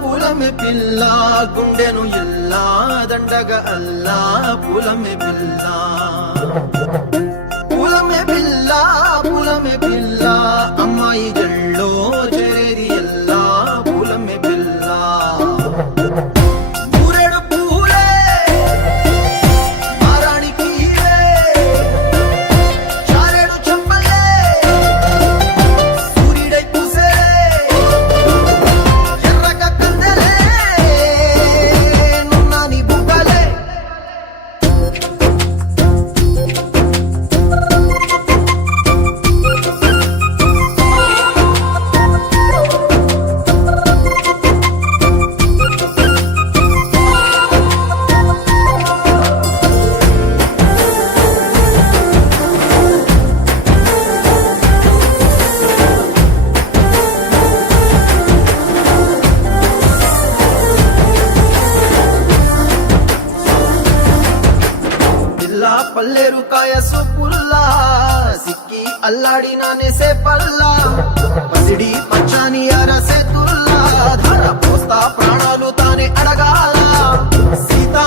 పూలమే పిల్ల గుండెను ఇల్లా దండగ అల్లా పూలమే పిల్ల అమ్మాయి జల్లో చేరేది ఎల్లా పూలమే పిల్ల ఊరేడు పూలే మారాణికి చారేడు చెంపలే సూర్యుడై పూసే ఎర్రగ కందెలే నున్నాని బుగ్గలే పల్లేరు కాయ సొప్పుల్లా సిక్కి అల్లాడినానే సే పల్లా పసిడి పచ్చాని అరసే తుల్లా ధర పోస్తా ప్రాణాలు తానే అడగాల సీతా